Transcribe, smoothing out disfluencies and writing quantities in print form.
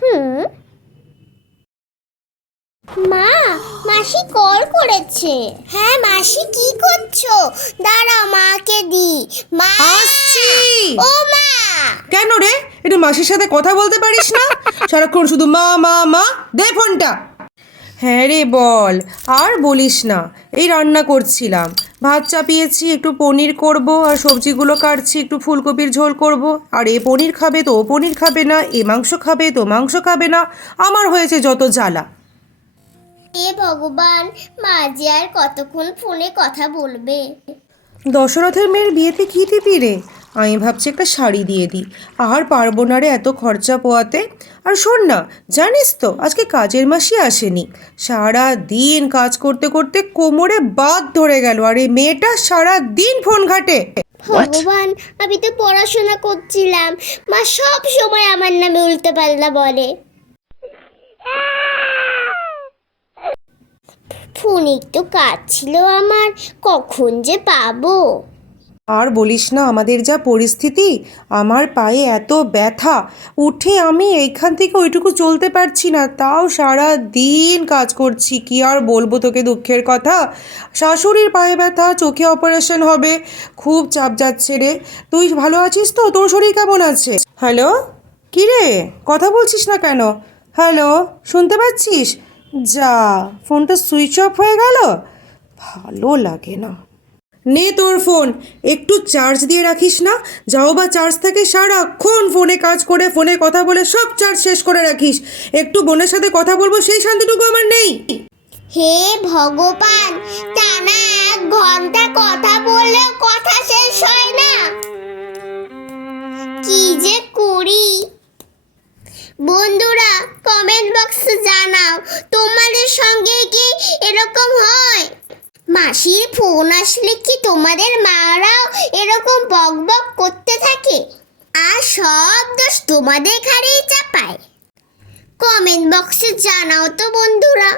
হুম। মা, মাসি কল করেছে। হ্যাঁ মাসি, কি করছো? দাঁড়াও মাকে দি। মা, আসছি। ও মা। কেন রে, একটু মাসির সাথে কথা বলতে পারিস না? সারাক্ষণ শুধু মা মা মা। দে ফোনটা। হ্যাঁ রে বল। আর বলিস না, এই রান্না করছিলাম, ভাত চাপিয়েছি, একটু পনির করব, আর সবজিগুলো কাটছি, একটু ফুলকপির ঝোল করব। আর এ পনির খাবে তো ও পনির খাবে না, এ মাংস খাবে তো মাংস খাবে না। আমার হয়েছে যত জ্বালা। এ ভগবান, মা যে আর কতক্ষণ ফোনে কথা বলবে? দশরথের মেয়ের বিয়েতে কী দিবি রে? আমি ভাবছি একটা শাড়ি দিয়ে দিই। আর পারবো না রে এত খরচা পোয়াতে। আর শোন না, জানিস তো আজকে কাজের মাসি আসেনি। সারা দিন কাজ করতে করতে কোমরে বাত ধরে গেল, আর এই মেয়েটা সারা দিন ফোন ঘাটে। ভগবান, আমি তো পড়াশোনা করছিলাম। মা সব সময় আমার নামে উল্টোপাল্টা বলে। ফোন একটু কাজ ছিল আমার, কখন যে পাবো। আর বলিস না, আমাদের যা পরিস্থিতি, আমার পায়ে এত ব্যথা, উঠে আমি এইখান থেকে ওইটুকু চলতে পারছি না, তাও সারা দিন কাজ করছি। কি আর বলবো তোকে দুঃখের কথা। শাশুড়ির পায়ে ব্যথা, চোখে অপারেশন হবে, খুব চাপ যাচ্ছে রে। তুই ভালো আছিস তো? তোর শরীর কেমন আছে? হ্যালো, কী রে, কথা বলছিস না কেন? হ্যালো, শুনতে পাচ্ছিস? যা, ফোনটা সুইচ অফ হয়ে গেল। ভালো লাগে না। নে তোর ফোন, একটু চার্জ দিয়ে রাখিস না? যাও বা চার্জ থাকে, সারাক্ষণ ফোনে কাজ করে ফোনে কথা বলে সব চার্জ শেষ করে রাখিস। একটু বোনের সাথে কথা বলবো সেই শান্তিটুকু আমার নেই। হে ভগবান, টানা 1 ঘন্টা কথা বললেও কথা শেষ হয় না। কি যে করি? বন্ধুরা, কমেন্ট বক্সে জানাও তোমাদের সঙ্গে কি এরকম হয়? মাসির ফোন আসলে কি তোমাদের মারাও এরকম বক বক করতে থাকে? আর সব দোষ তোমাদের ঘাড়েই চাপায়? কমেন্ট বক্সে জানাও তো বন্ধুরা।